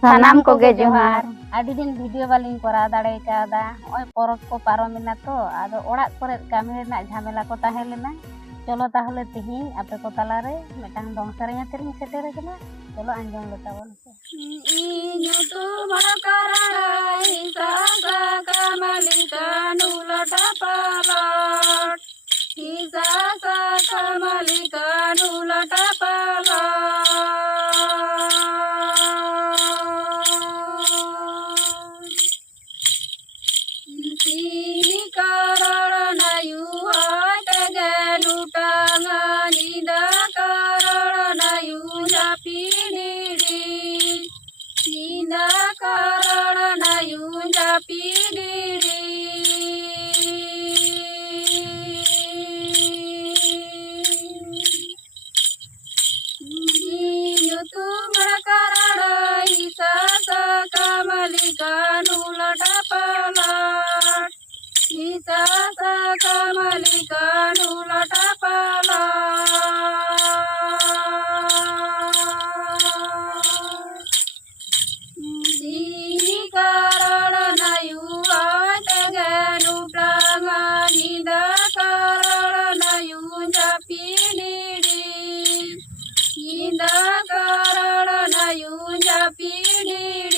सानाम को गे जोहार। आदि दिन वीडियो बालिंग करा दाड़े कादा ओय परब को पारमिना तो आदो ओड़ाक करे कामी रेना झमेला को ताहे लेना। चलो ताहले तिहिं आपे को तालारे मिटांग दong सेरेnya तेरिं सेटेर कना। चलो आंजम लेता बोन इनु तु मकाराई सासा कमलिका नुलटा पालट सासा Kamalika नुलटा पालट Sini karana yuha taganu tangani da karana yuha pinidi Sina karana yuha pinidi Yutu makarana isa sa kamalika nulata palat Isa sa kamalika nulata palat Sini karana yuha taganu prangani da karana yuha pinidi Inda karana yuha pinidi